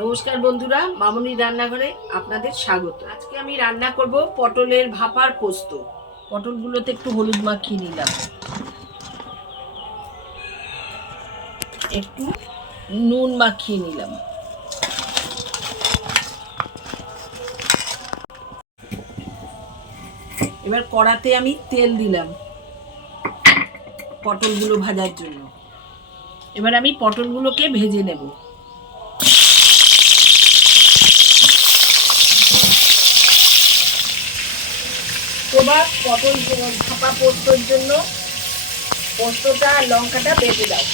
নমস্কার বন্ধুরা, মামুনি রান্নাঘরে আপনাদের স্বাগত। আজকে আমি রান্না করব পটলের ভাপার পোস্ত। পটলগুলোতে একটু হলুদ মাখিয়ে নিলাম, একটু নুন মাখিয়ে নিলাম। এবার কড়াতে আমি তেল দিলাম পটলগুলো ভাজার জন্য। এবার আমি পটলগুলোকে ভেজে নেব। এবার পটল ভাপা পোস্তর জন্য পোস্তটা আর লঙ্কাটা বেটে দাও।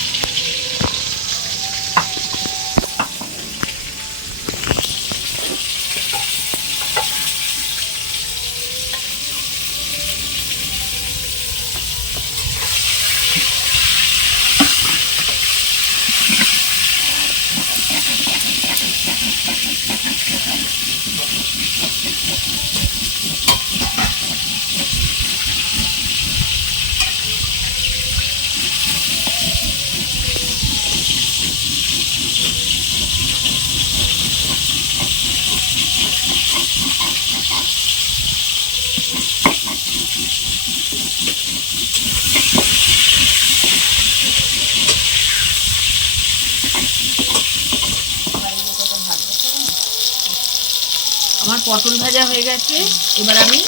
আমার পটল ভাজা হয়ে গেছে। এবার আমি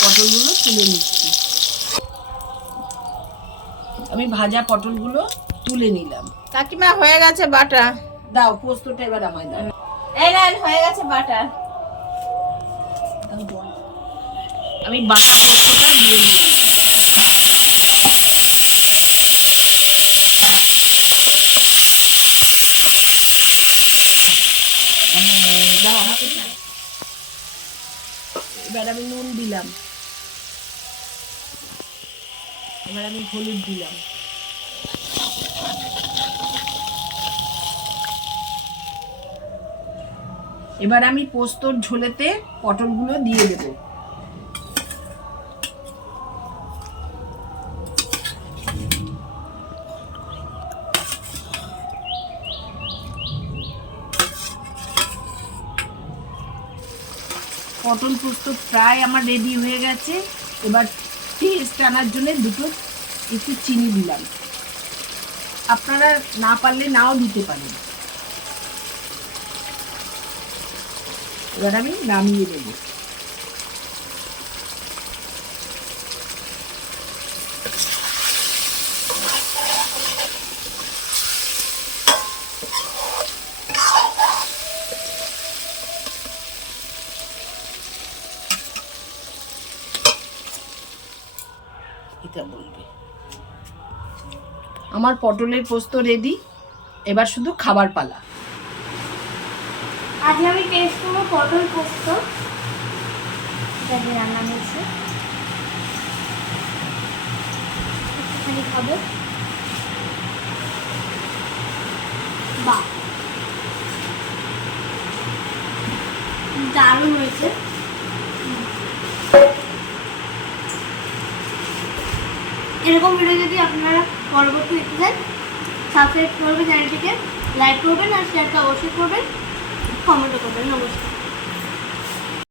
পটলগুলো তুলে নিচ্ছি। আমি ভাজা পটলগুলো তুলে নিলাম। কাকিমা হয়ে গেছে বাটা। দাও পোস্তটা, এবার আমায় দাও। এই নেন, হয়ে গেছে বাটা। আমি বাটা পোস্তটা দিয়ে দিলাম। এবার আমি নুন দিলাম, এবার আমি হলুদ দিলাম, এবার আমি পোস্তর ঝোলেতে পটলগুলো দিয়ে দেব। পটল পোস্ত প্রায় আমার রেডি হয়ে গেছে। এবার টেস্ট আনার জন্য একটু চিনি দিলাম। আপনারা না পারলে নাও দিতে পারেন। এবার আমি নামিয়ে দেব। এটা বলবে আমার পটলের পোস্ত রেডি। এবার শুধু খাবার পালা। আজ আমি টেস্ট করবো পটল পোস্ত, যেটা রান্না হয়েছে। একটুখানি খাবো। বাহ, দারুণ হয়েছে। এরকম ভিডিও যদি আপনারা পরবর্তী দেখতে চান, সাবস্ক্রাইব করবেন চ্যানেলটিকে, লাইক করবেন আর শেয়ারটা অবশ্যই করবেন, কমেন্টও করবেন। নমস্কার।